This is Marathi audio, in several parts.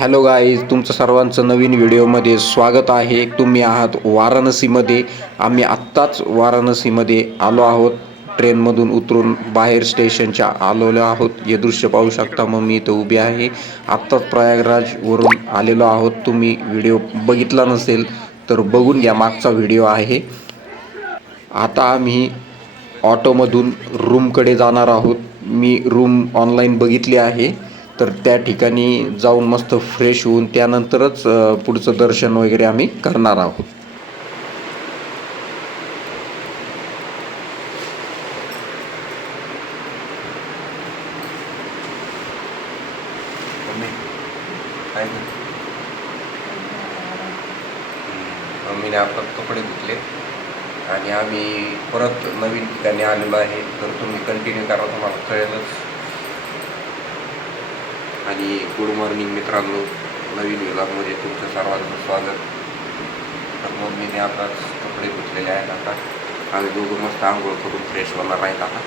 हॅलो गाईज, तुमचं सर्वांचं नवीन व्हिडिओमध्ये स्वागत आहे. तुम्ही आहात वाराणसीमध्ये. आम्ही आत्ताच वाराणसीमध्ये आलो आहोत. ट्रेनमधून उतरून बाहेर स्टेशनच्या आलेलो आहोत. हे दृश्य पाहू शकता. मग मी इथं उभी आहे. आत्ताच प्रयागराजवरून आलेलो आहोत. तुम्ही व्हिडिओ बघितला नसेल तर बघून घ्या, मागचा व्हिडिओ आहे. आता आम्ही ऑटोमधून रूमकडे जाणार आहोत. मी रूम ऑनलाईन बघितली आहे, तर त्या ठिकाणी जाऊन मस्त फ्रेश होऊन त्यानंतरच पुढचं दर्शन वगैरे आम्ही करणार आहोत. मम्मीने आता कपडे धुतले आणि आम्ही परत नवीन ठिकाणी आलेलो आहे. तर तुम्ही कंटिन्यू करा, तुम्हाला कळेलच. आणि गुड मॉर्निंग मित्रांनो, नवीन व्लॉगमध्ये तुमचं सर्वांचं स्वागत. तर मम्मीने आताच कपडे धुतलेले आहेत. आता आम्ही दोघं मस्त आंघोळ करून फ्रेश होणार आहेत आता,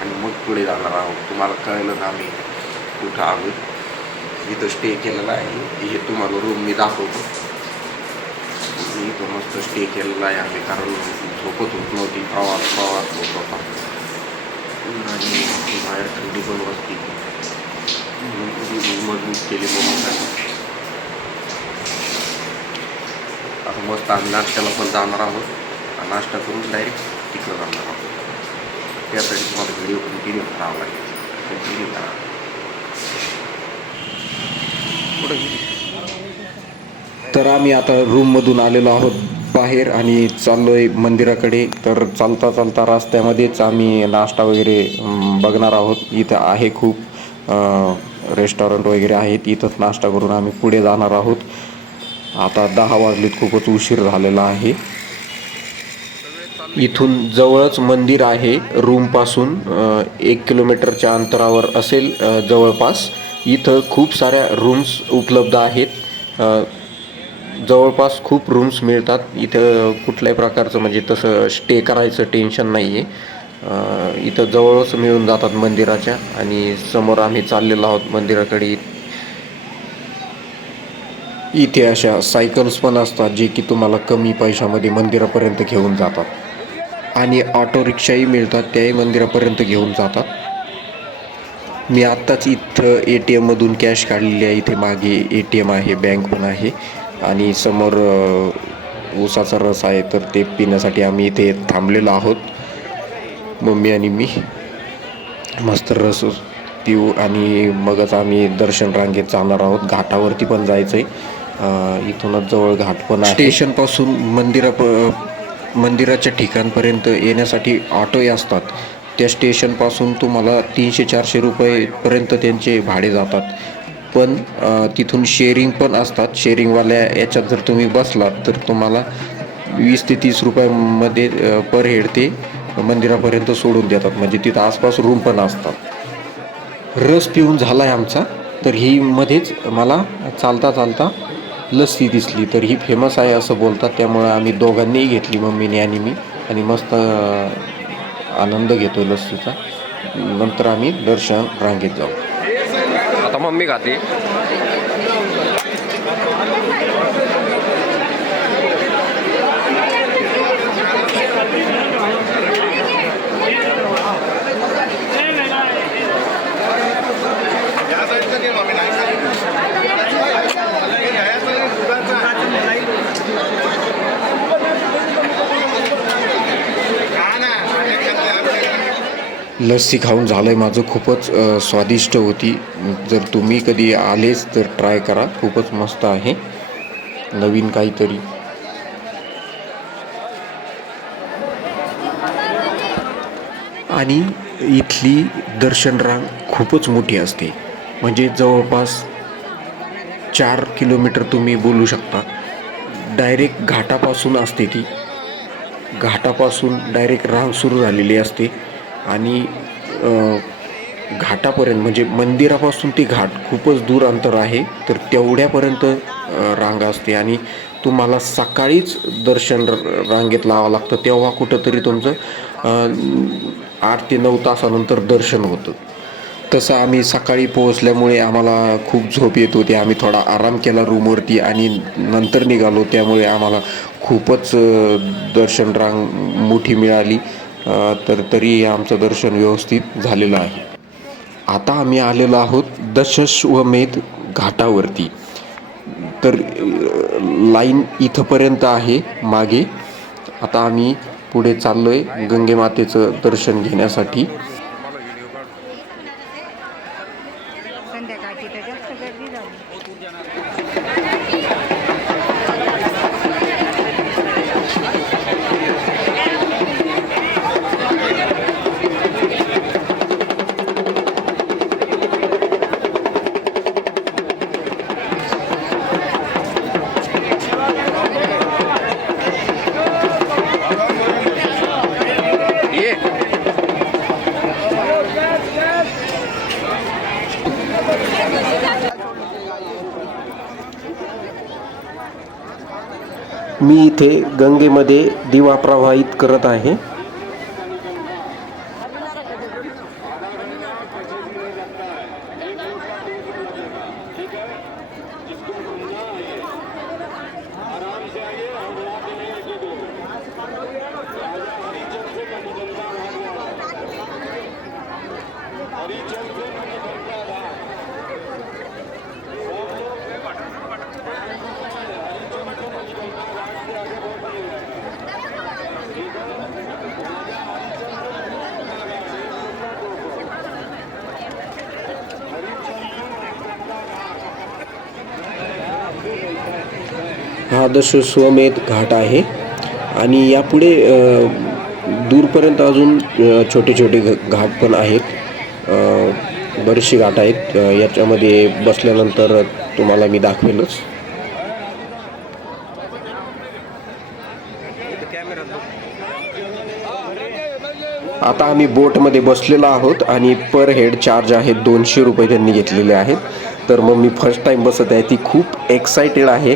आणि मग पुढे जाणार आहोत. तुम्हाला कळलं आम्ही कुठं आलो. इथं स्टे केलेला आहे. हे तुम्हाला रूम मी दाखवतो. इथं मस्त स्टे केलेला आहे आम्ही, कारण झोपत होत नव्हती. प्रवास होत होता आणि बाहेर थंडी पण बसती. मजबूत केली मम्मीसाठी. आता मस्त आम्ही नाश्त्याला पण जाणार आहोत. नाश्ता करून डायरेक्ट तिकडं जाणार आहोत. त्यासाठी तुम्हाला व्हिडिओ कंटिन्यू करावा लागेल. कंटिन्यू करा. तर आम्ही आता रूममधून आलेलो आहोत बाहेर आणि चाललो आहे मंदिराकडे. तर चालता चालता रस्त्यामध्येच आम्ही नाश्ता वगैरे बघणार आहोत. इथं आहे खूप रेस्टॉरंट वगैरे आहेत. इथंच नाश्ता करून आम्ही पुढे जाणार आहोत. आता 10 वाजलेत, खूपच उशीर झालेला आहे. इथून जवळच मंदिर आहे. रूमपासून 1 किलोमीटरच्या अंतरावर असेल जवळपास. इथं खूप साऱ्या रूम्स उपलब्ध आहेत. जवळपास खूप रूम्स मिळतात इथं. कुठल्याही प्रकारचं म्हणजे तसं स्टे करायचं टेन्शन नाही आहे. इथं जवळच मिळून जातात मंदिराच्या. आणि समोर आम्ही चाललेलो आहोत मंदिराकडे. इथे अशा सायकल्स पण असतात, जे की तुम्हाला कमी पैशामध्ये मंदिरापर्यंत घेऊन जातात. आणि ऑटो रिक्षाही मिळतात, त्याही मंदिरापर्यंत घेऊन जातात. मी आत्ताच इथं ATMमधून कॅश काढलेली आहे. इथे मागे ATM आहे, बँक पण आहे. आणि समोर ऊसाचा रस आहे, तर ते पिण्यासाठी आम्ही इथे थांबलेलो आहोत. मम्मी आणि मी मस्त रस पिऊ आणि मगच आम्ही दर्शन रांगेत जाणार आहोत. घाटावरती पण जायचं आहे. इथूनच जवळ घाट पण आहे. स्टेशनपासून मंदिराच्या ठिकाणपर्यंत येण्यासाठी ऑटोही असतात. त्या स्टेशनपासून तुम्हाला 300-400 रुपयेपर्यंत त्यांचे भाडे जातात. पण तिथून शेअरिंग पण असतात. शेअरिंगवाल्या याच्यात जर तुम्ही बसलात तर तुम्हाला 20 ते 30 रुपयामध्ये पर हेड ते मंदिरापर्यंत सोडून देतात. म्हणजे तिथं आसपास रूम पण असतात. रस पिऊन झाला आहे आमचा. तर ही मध्येच मला चालता चालता लस्सी दिसली. तर ही फेमस आहे असं बोलतात. त्यामुळे आम्ही दोघांनीही घेतली, मम्मीने आणि मी. आणि मस्त आनंद घेतो लस्सीचा. नंतर आम्ही दर्शन रांगेत जाऊ. आता मम्मी खाते. लस्सी खाऊन झालं आहे माझं. खूपच स्वादिष्ट होती. जर तुम्ही कधी आलेच तर ट्राय करा. खूपच मस्त आहे, नवीन काहीतरी. आणि इथली दर्शन रांग खूपच मोठी असते. म्हणजे जवळपास 4 किलोमीटर तुम्ही बोलू शकता. डायरेक्ट घाटापासून असते ती. घाटापासून डायरेक्ट रांग सुरू झालेली असते. आणि घाटापर्यंत म्हणजे मंदिरापासून ते घाट खूपच दूर अंतर आहे. तर तेवढ्यापर्यंत रांग असते. आणि तुम्हाला सकाळीच दर्शन रांगेत लावावं लागतं. तेव्हा कुठंतरी तुमचं 8 ते 9 तासानंतर दर्शन होतं. तसं आम्ही सकाळी पोहोचल्यामुळे आम्हाला खूप झोप येत होती. आम्ही थोडा आराम केला रूमवरती आणि नंतर निघालो. त्यामुळे आम्हाला खूपच दर्शन रांग मोठी मिळाली. तर तरी आमचं दर्शन व्यवस्थित झालेलं आहे. आता आम्ही आलेलो आहोत दशाश्वमेध घाटावरती. तर लाईन इथंपर्यंत आहे मागे. आता आम्ही पुढे चाललोय गंगेमातेचं दर्शन घेण्यासाठी. संध्याकाळची तर जास्त गर्दी झाली. मी इथे गंगेमध्ये दिवा प्रवाहित करत आहे. हा दशाश्वमेध घाट आहे आणि यापुढे दूरपर्यंत अजून छोटे छोटे घाट पण आहेत. बरेचसे घाट आहेत. याच्यामध्ये बसल्यानंतर तुम्हाला मी दाखवेलच. आता आम्ही बोटमध्ये बसलेलो आहोत आणि पर हेड चार्ज आहे 200 रुपये त्यांनी घेतलेले आहेत. तर मग मी फर्स्ट टाईम बसत आहे. ती खूप एक्सायटेड आहे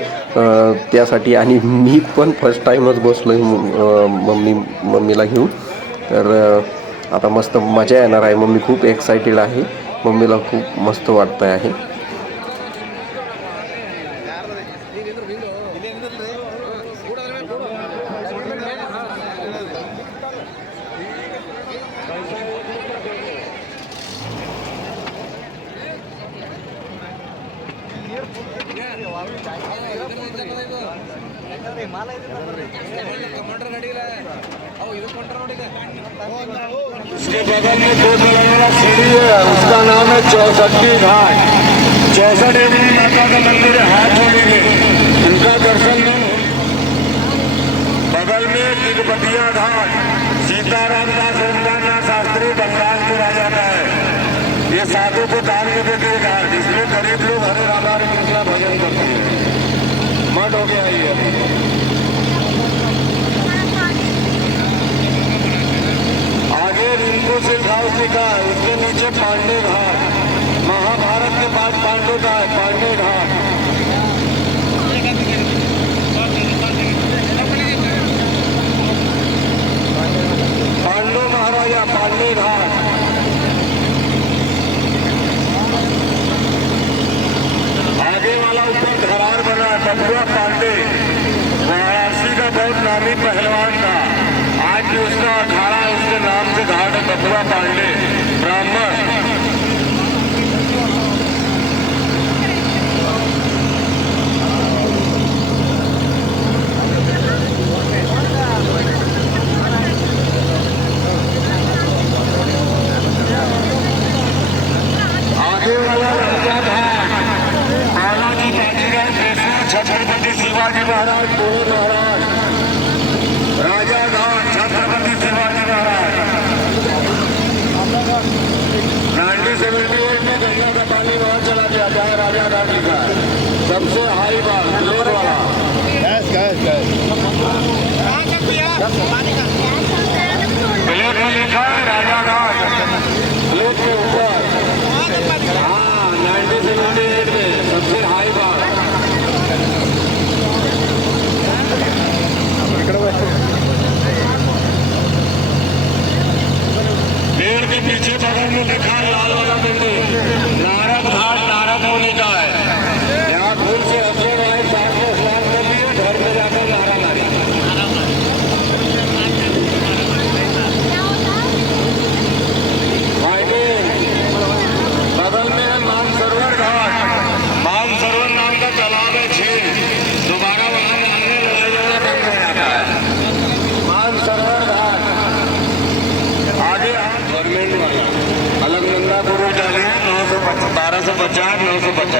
त्यासाठी आणि मी पण फर्स्ट टाईमच बसलो आहे मम्मीला घेऊन. तर आता मस्त मजा येणार आहे. मम्मी खूप एक्सायटेड आहे. मम्मीला खूप मस्त वाटतं आहे. उसके बगल में 2 किलोमीटर सीढ़ी है, उसका नाम है 64 घाट। 64 देवी माता का मंदिर है, हाथ जोड़ेंगे उनका दर्शन नहीं। बगल में तिरुपतिया घाट, सीताराम दास ओमकारनाथ शास्त्री बंगाल के राजा का है। ये साधु को दान में देते घाट, इसमें गरीब लोग हरे राधा कृष्ण भजन करते हैं। मठ हो गया ये। आगे रिंकू सिंह हाउस लिखा है, उसके नीचे पांडे घाट, महाभारत के बाद पांडु का है, पांडे घाट। पांडु महाराजा पांडे घाट। आगे वाला ऊपर धरार बना है बबुआ पांडे, वाराणसी का बहुत नामी पहलवान था। आज भी उसका अखाड़ा उसके नाम से घाट है, बबुआ पांडे ब्राह्मण। आगे वाला राजा घाट, बालाजी बाजीराव पेशवा, छत्रपति शिवाजी महाराज, गोविंद महाराज, राजा घाट, छत्रपति शिवाजी महाराज। 1978 में गंगा का पानी वहां चला गया, जहाँ राजा घाट लिखा है। सबसे हाई बात लोग वाला प्लेट में लिखा है राजा घाट, प्लेट के ऊपर। हाँ 1978 में सबसे हाई बात। पेड़ के पीछे बगल में लिखा है लाल वाला बिल्डिंग, 950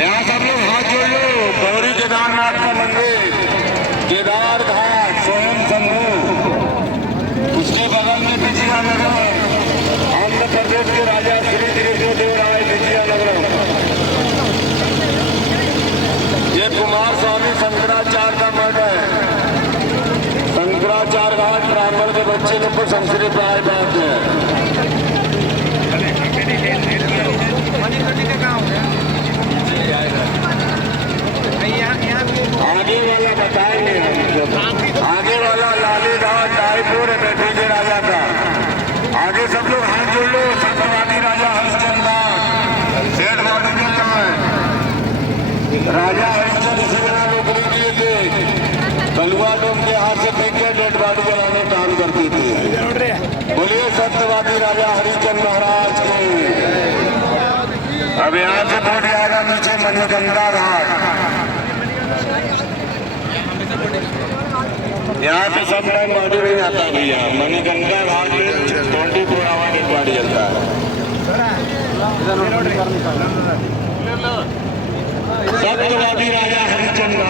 यहाँ सब लोग हाथ जोड़ लो। गौरी केदारनाथ का मंदिर, केदार घाट, स्वयं समूह, उसके बगल में विजयनगर, आंध्र प्रदेश के राजा श्री कृष्णदेवराय विजयनगर। ये कुमार स्वामी शंकराचार्य का मठ है। शंकराचार्य घाट ब्राह्मण के बच्चे लोग को संस्कृत पढ़ाई पाते हैं। आगे वाला बताएंगे, आगे वाला लाली घाट रायपुर बेटे राजा का। आगे सब लोग हाथ जोड़ लो। छत्रपति राजा हरिश्चंद्र सेठ मॉडल के समय राजा हरिश्चंद्र से बिना नौकरी किए थे। कलुआ डोम के हाथ से फेंक के डेड बॉडी जलाने काम करती थी। बोलिए सत्यवादी राजा हरिश्चंद्र महाराज के। अब यहाँ से बोट जाएगा नीचे मणिकंदा घाट। यहाँ पे सब टाइम बॉडी नहीं आता भैया। मणिकंदा घाट में 24 आवर डेड बॉडी चलता है। सत्यवादी राजा हरिश्चंद्र।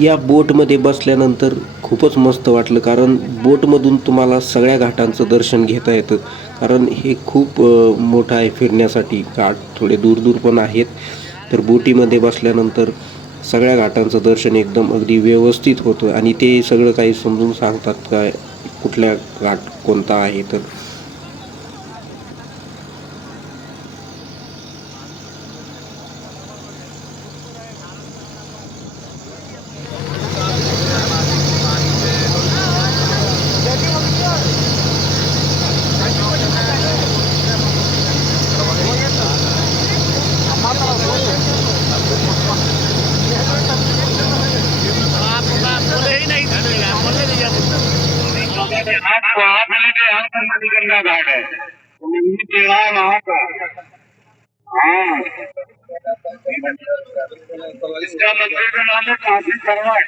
या बोटमध्ये बसल्यानंतर खूपच मस्त वाटलं, कारण बोटमधून तुम्हाला सगळ्या घाटांचं दर्शन घेता येतं. कारण हे खूप मोठं आहे फिरण्यासाठी. घाट थोडे दूर दूर पण आहेत. तर बोटीमध्ये बसल्यानंतर सगळ्या घाटांचं दर्शन एकदम अगदी व्यवस्थित होतं आणि ते सगळं काही समजून सांगतात काय कुठल्या घाट कोणता आहे. तर मणिकंदा घाट है, वहाँ का। हाँ, इसका मंदिर का नाम है काशी करवट।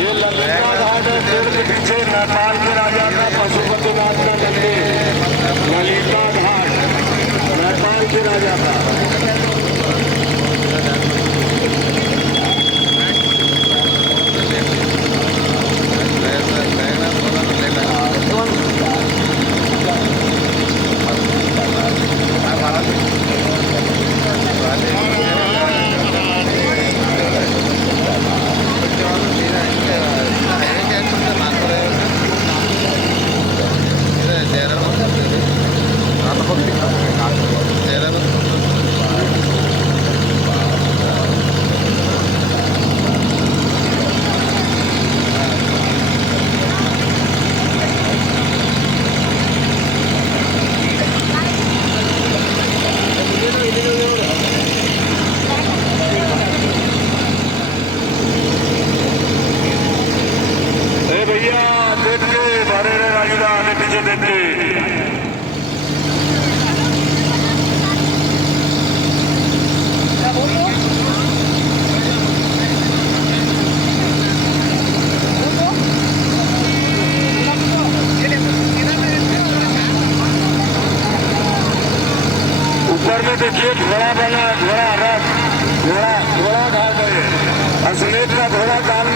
ये ललिता घाट है। पेड़ के पीछे नेपाल के राजा का पशुपतिनाथ का मंदिर। ललिता घाट नेपाल के राजा का।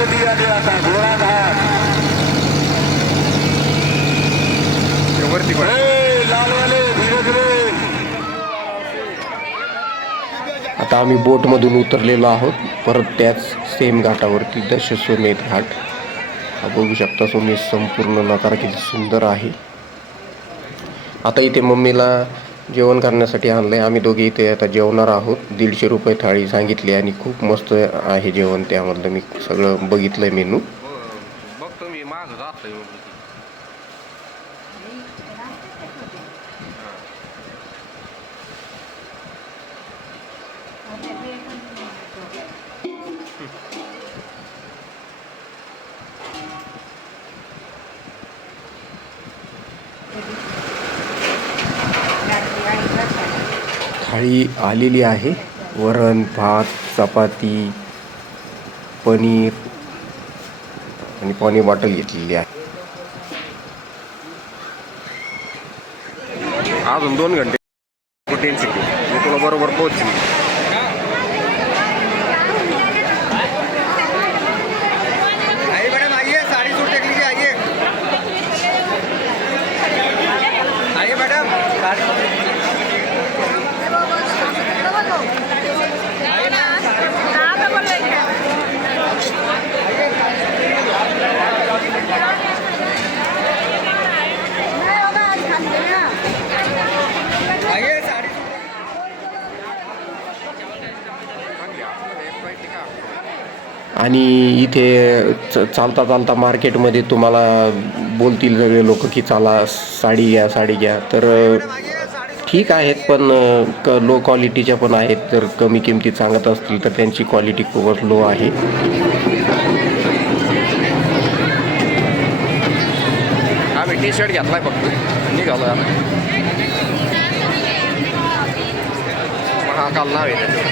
को दिया गया था घोड़ाघाट। लाल वाले धीरे धीरे। आता आम्ही बोटमधून उतरलेलो आहोत परत त्याच सेम घाटावरती दशाश्वमेध घाट. हा बघू शकता तुम्ही संपूर्ण नजारा किती सुंदर आहे. आता इथे मम्मीला जेवण करण्यासाठी आणलंय. आम्ही दोघे इथे आता जेवणार आहोत. 150 रुपये थाळी सांगितली आणि खूप मस्त आहे जेवण. त्यामधलं मी सगळं बघितलंय मेनू. बघतो मी माग जातोय थाळी आलेली आहे. वरण, भात, चपाती, पनीर आणि पाणी बॉटल घेतलेली आहे. अजून 2 घंटे टेन्शन घेऊ मी तुला बरोबर पोहोचीन. आणि इथे चालता चालता मार्केटमध्ये तुम्हाला बोलतील सगळे लोक की चला साडी घ्या साडी घ्या. तर ठीक आहेत पण लो क्वालिटीच्या पण आहेत. जर कमी किमतीत सांगत असतील तर त्यांची क्वालिटी खूपच लो आहे. आम्ही टी शर्ट घेतलाय फक्त निघालो आता. महाकाल नाव आहे त्याचं.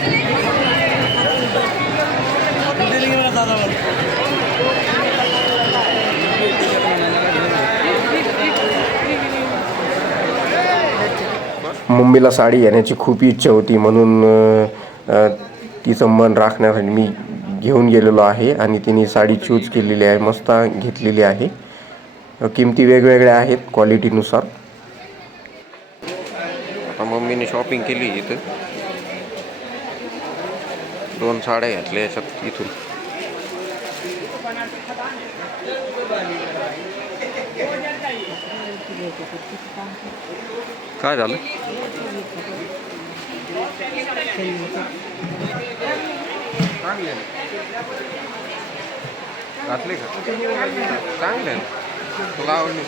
मम्मीला साडी घेण्याची खूप इच्छा होती म्हणून तिचं मन राखण्यासाठी मी घेऊन गेलेलो आहे आणि तिने साडी चूज केलेली आहे. मस्त घेतलेली आहे. किमती वेगवेगळ्या आहेत क्वालिटीनुसार. आता मम्मीने शॉपिंग केली इथं. 2 साड्या घेतल्या याच्यात इथून. काय झालं? घातले का? चांगले तुला आवडली?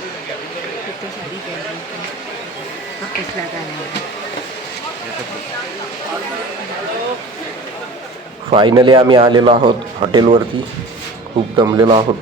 फायनली आम्ही आलेलो आहोत हॉटेलवरती. खूप दमलेलो आहोत.